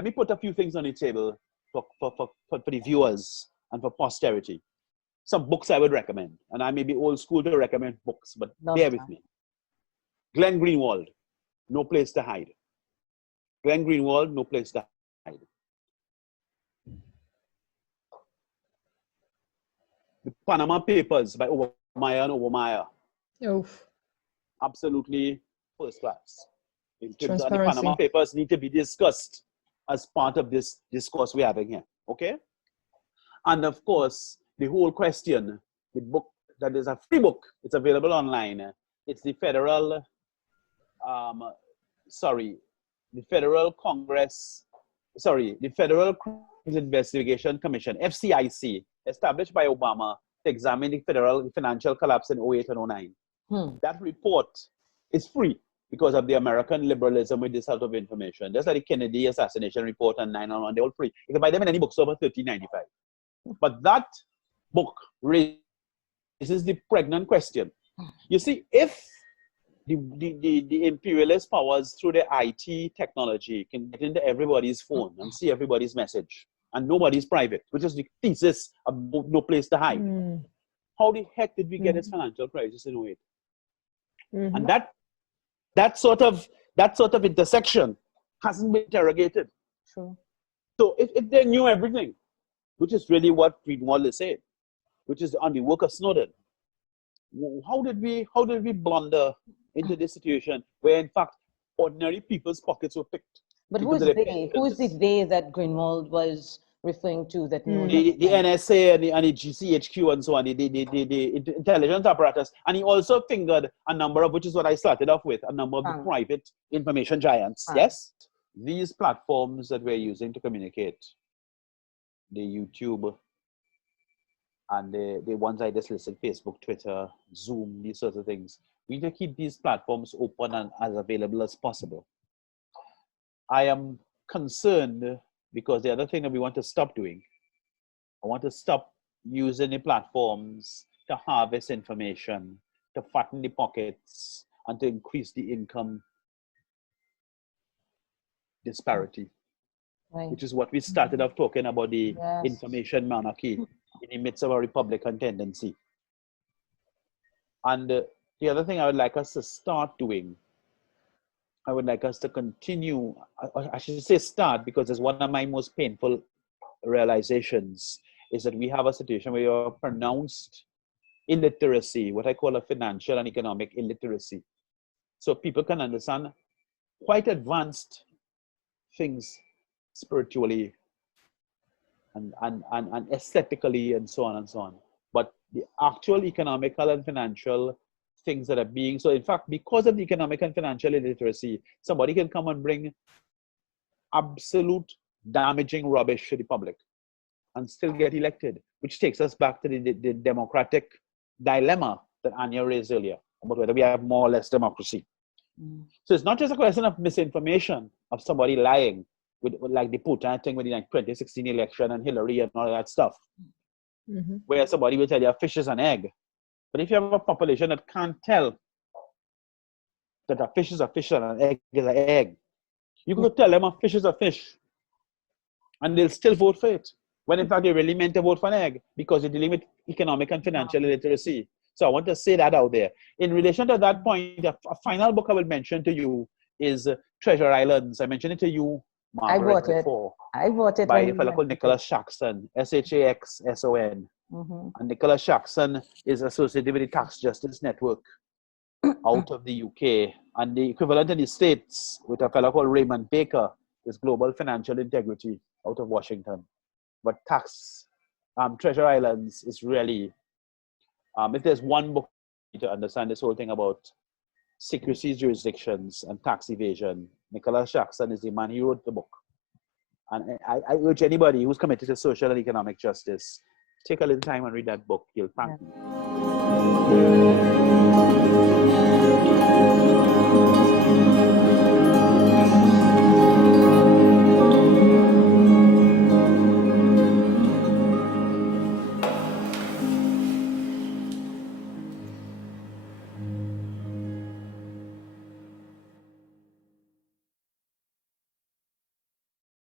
let me put a few things on the table for the viewers and for posterity. Some books I would recommend, and I may be old school to recommend books, but bear with me. Glenn Greenwald, No Place to Hide. Glenn Greenwald, No Place to Hide. The Panama Papers by Overmeyer and Overmeyer. Oof. Absolutely first class. In terms of the Transparency. Panama Papers need to be discussed as part of this discourse we're having here. Okay? And of course, the whole question, the book that is a free book, it's available online. It's the Federal Crimes Investigation Commission, FCIC, established by Obama to examine the federal financial collapse in 08 and 09. That report is free because of the American liberalism with this sort of information. Just like the Kennedy assassination report and 9/11, they're all free. You can buy them in any bookstore for $13.95. But that book raises the pregnant question. You see, if the imperialist powers through the IT technology can get into everybody's phone and see everybody's message, and nobody's private, which is the thesis of No Place to Hide. How the heck did we get this financial crisis in 08? And that sort of intersection hasn't been interrogated. True. So if they knew everything, which is really what Greenwald is saying, which is on the work of Snowden, how did we blunder into this situation where in fact ordinary people's pockets were picked? But who is they? Who is the they that Greenwald was referring to? That the NSA and the GCHQ and so on, the intelligence apparatus, and he also fingered a number of, which is what I started off with, a number of the private information giants. Yes, these platforms that we're using to communicate, the YouTube and the ones I just listed, Facebook, Twitter, Zoom, these sorts of things. We need to keep these platforms open and as available as possible. I am concerned because the other thing that we want to stop doing, I want to stop using the platforms to harvest information, to fatten the pockets, and to increase the income disparity, which is what we started off talking about, the information monarchy in the midst of a Republican tendency. And the other thing I would like us to start doing, I would like us to continue, I should say start, because it's one of my most painful realizations, is that we have a situation where you're pronounced illiteracy, what I call a financial and economic illiteracy. So people can understand quite advanced things spiritually and aesthetically and so on and so on. But the actual economical and financial things that are being, so in fact, because of the economic and financial illiteracy, somebody can come and bring absolute damaging rubbish to the public and still get elected, which takes us back to the democratic dilemma that Anya raised earlier about whether we have more or less democracy. So it's not just a question of misinformation, of somebody lying, with like the Putin thing with the 2016 election and Hillary and all that stuff, where somebody will tell you a fish is an egg. But if you have a population that can't tell that a fish is a fish and an egg is an egg, you could tell them a fish is a fish, and they'll still vote for it, when in fact they really meant to vote for an egg, because you're dealing with economic and financial illiteracy. So I want to say that out there. In relation to that point, a final book I will mention to you is Treasure Islands. I mentioned it to you, Margaret, before. I bought it. By a fellow called Nicholas Shaxson, Shaxson. And Nicholas Shaxson is associated with the Tax Justice Network out of the UK. And the equivalent in the States with a fellow called Raymond Baker is Global Financial Integrity out of Washington. But Treasure Islands is really, if there's one book to understand this whole thing about secrecy jurisdictions and tax evasion, Nicholas Shaxson is the man who wrote the book. And I urge anybody who's committed to social and economic justice, take a little time and read that book. You'll thank me.